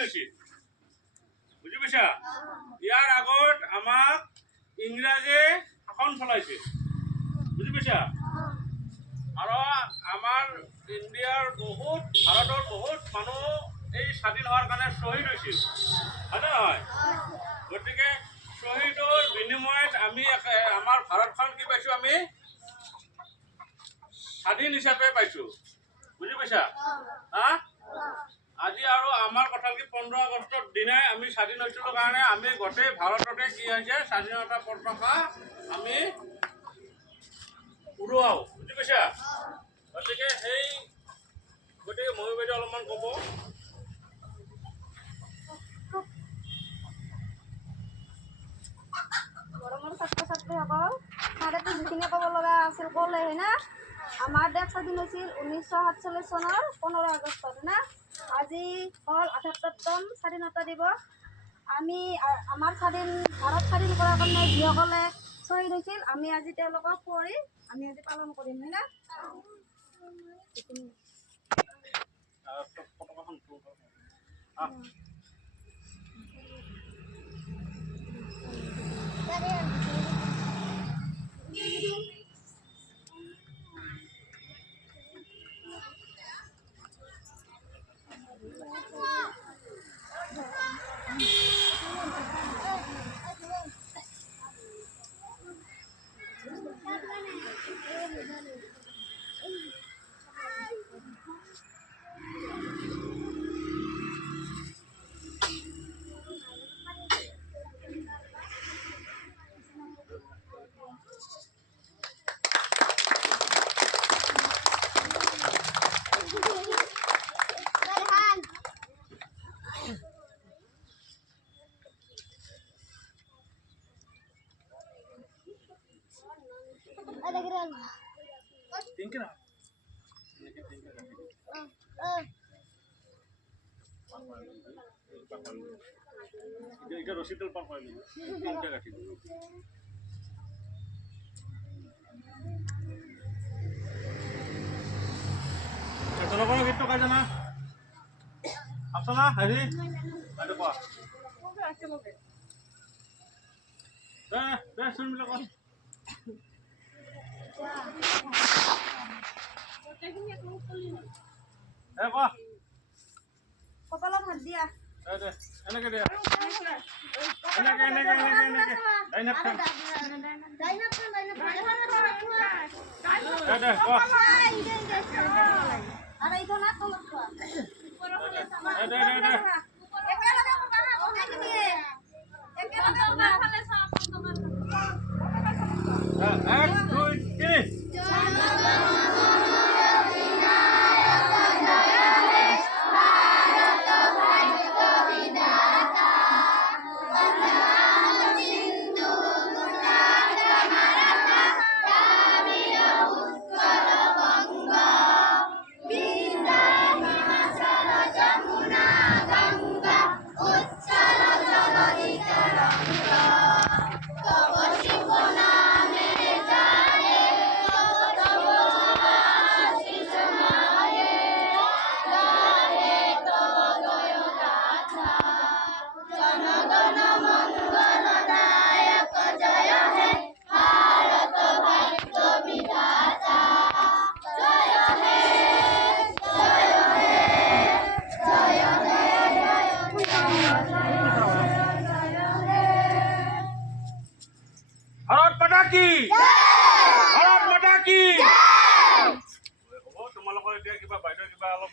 লৈছিল বুজি পাইছা ইয়াৰ আগত আমাক ইংৰাজে শাসন চলাইছিল বুজি পাইছা আৰু আমাৰ ইণ্ডিয়াৰ বহুত ভাৰতৰ বহুত মানুহ এই স্বাধীন হোৱাৰ কাৰণে শ্বহীদ হৈছিল হয়নে নহয় গতিকে শ্বহীদৰ বিনিময়ত আমি আমাৰ ভাৰতখন কি পাইছোঁ আমি স্বাধীন হিচাপে পাইছোঁ বুজি পাইছা হা আজি আৰু আমাৰ কথা কি 15 আগষ্টৰ দিনাই আমি স্বাধীন হৈছিলোঁ কাৰণে আমি গোটেই ভাৰততে কি হৈছে স্বাধীনতা পতাকা আমি উৰুৱাওঁ বুজি পাইছা গতিকে সেই গতিকে ময়ো বাইদেউ অলপমান ক'ব গৰমৰ ছাত্ৰ-ছাত্ৰীসকল তাতে যিখিনি ক'ব লগা আছিল ক'লে হয় না আমাৰ দেশ স্বাধীন হৈছিল 1947 চনৰ 15 আগষ্টত না আজি হ'ল 78তম স্বাধীনতা দিৱস আমি আমাৰ ভাৰত স্বাধীন কৰাৰ কাৰণে যিসকলে শ্বহীদ হৈছিল আমি আজি তেওঁলোকক কৰি আমি আজি পালন কৰিম হয় না এটা ৰসিদল পাৰ পাইনি তিনটা কাটি জনগণৰ গীতটো গাই জানা আছে না হেৰি বাইদেউ কোৱা দে শুনিবলৈ কোৱা কোৱা কপালত হাত দিয়া দে এনেকে দিয়া এনেকে ডাইনাক দে কোৱা আৰু এইটো না তলত খোৱা দে এক দুই তিনি ভাৰত মাতা কি ভাৰত মাতা কি হ'ব তোমালোকৰ এতিয়া কিবা বাইদেউ কিবা অলপ